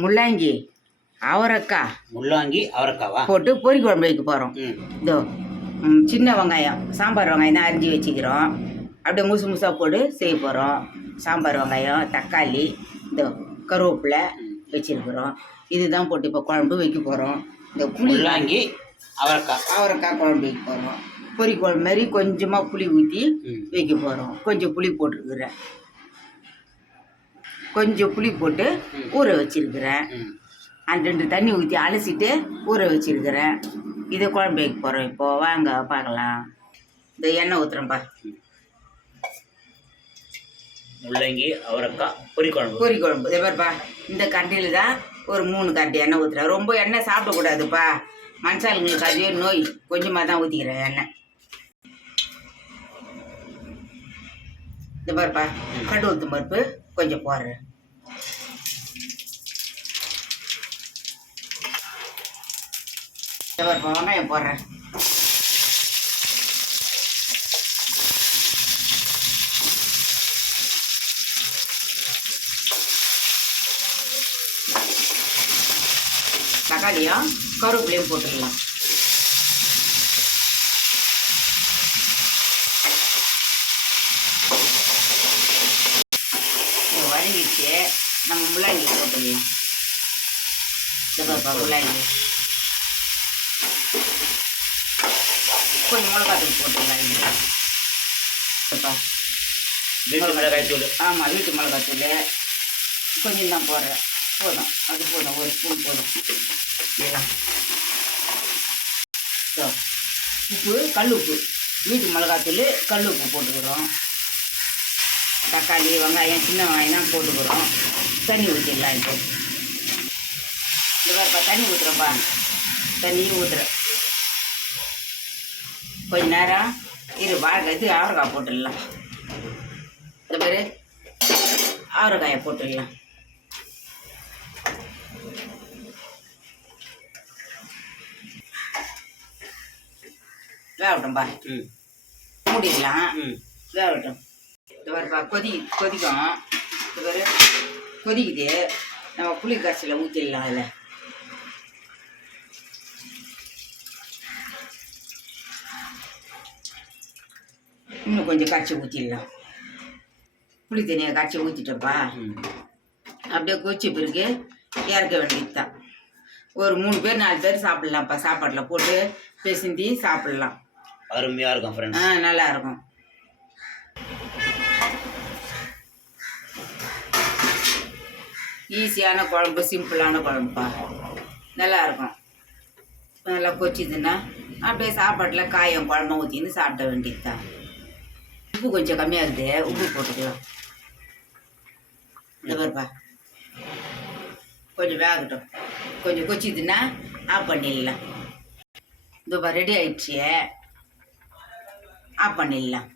முள்ளங்கி அவரைக்காய் முள்ளாங்கி அவரைக்காவா? போட்டு பொரி குழம்பு வைக்க போகிறோம் இதோ சின்ன வெங்காயம் சாம்பார் வெங்காயம் தான் அரிஞ்சு வச்சுக்கிறோம். அப்படியே முசு முசாக போட்டு செய்ய போகிறோம் சாம்பார் வெங்காயம் தக்காளி இந்த கருவேப்பிலை வச்சுருக்குறோம். இதுதான் போட்டு இப்போ குழம்பு வைக்க போகிறோம் இந்த புளி முள்ளாங்கி அவரைக்காய் அவரைக்காய் குழம்பு வைக்க போகிறோம் பொரி குழம்பு மாதிரி கொஞ்சமாக புளி ஊற்றி வைக்க போகிறோம் கொஞ்சம் புளி போட்டுருக்குறேன் கொஞ்சம் புளி போட்டு. ஊற வச்சிருக்கிறேன். ரெண்டு தண்ணி ஊற்றி அலசிட்டு ஊற வச்சிருக்கிறேன். இதை குழம்பு வைக்க போகிறோம் இப்போ. வாங்க பார்க்கலாம். இந்த எண்ணெய் ஊற்றுறேன்ப்பா முள்ளங்கி அவரைக்காய் பொரி குழம்பு. பொரி குழம்பு. இதே பாருப்பா. இந்த கண்டியில் தான் ஒரு மூணு கண்டி எண்ணெய் ஊற்றுறேன் ரொம்ப எண்ணெய் சாப்பிடக்கூடாதுப்பா. மனுஷாளுங்களுக்கு அதுவே நோய். கொஞ்சமாக தான் ஊற்றிக்கிறேன் எண்ணெய். இந்த பாருப்பா கடு ஊற்றும் பருப்பு கொஞ்சம் போடுறேன். இந்த பாருப்பா வெங்காயம் போடுறேன். தக்காளியும் கருவேப்பிலையும் போட்டுக்கலாம் இது வதங்கிடுச்சு நம்ம முள்ளாங்கி போட்டுக்கலாம் பாப்பா முள்ளாங்கி கொஞ்சம் மிளகாத்தூள் போட்டுக்கலாம். பாப்பா வீட்டு மிளகாய் தூள் ஆமாம் வீட்டு மிளகாத்தூள் கொஞ்சம் தான் போடுறேன் போதும் அது போதும் ஒரு ஸ்பூன் போதும் இதோ, உப்பு கல் உப்பு வீட்டு மிளகாத்தூள் கல் உப்பு போட்டுக்கிறோம் தக்காளி வெங்காயம் சின்ன வெங்காயம் போட்டுக்கிறோம். தண்ணி ஊற்றிடலாம் இப்போ. இந்த பாருப்பா தண்ணி ஊற்றுறப்பா தண்ணி ஊற்றுறேன் கொஞ்ச நேரம் இரு வாழை இது அவரைக்காய் போட்டுடலாம். இந்த பேர் அவரைக்காயை போட்டுடலாம். வேகட்டும்பா ம். மூடிடலாம். ம். வேகட்டும். இது பாருப்பா கொதி கொதிக்கும். இது பாரு கொதிக்குது. நம்ம புளி கரைசலில் ஊற்றிடலாம் அதில். இன்னும் கொஞ்சம் கரைச்சி ஊற்றிடலாம் புளி தண்ணியை கரைச்சி ஊற்றிட்டோப்பா அப்படியே கொதிச்ச பிறகு இறக்க வேண்டியது தான் ஒரு மூணு பேர் நாலு பேர் சாப்பிட்லாம்ப்பா. சாப்பாட்டில் போட்டு பிசைந்தி சாப்பிட்லாம். அருமையாக இருக்கும் ஆ நல்லா இருக்கும். ஈஸியான குழம்பு சிம்பிளான குழம்புப்பா. நல்லா இருக்கும் நல்லா கொச்சிதுன்னா அப்படியே சாப்பாட்டில் காயம் குழம்பு ஊற்றின்னு சாப்பிட வேண்டியது தான் உப்பு கொஞ்சம் கம்மியாக இருக்குது உப்பு போட்டுக்கலாம். இந்த பாருப்பா. கொஞ்சம் வேகட்டும். கொஞ்சம் கொச்சிதுன்னா ஆஃப் பண்ணிடலாம். இதோப்பா ரெடி ஆயிடுச்சு. ஆஃப் பண்ணிடலாம்.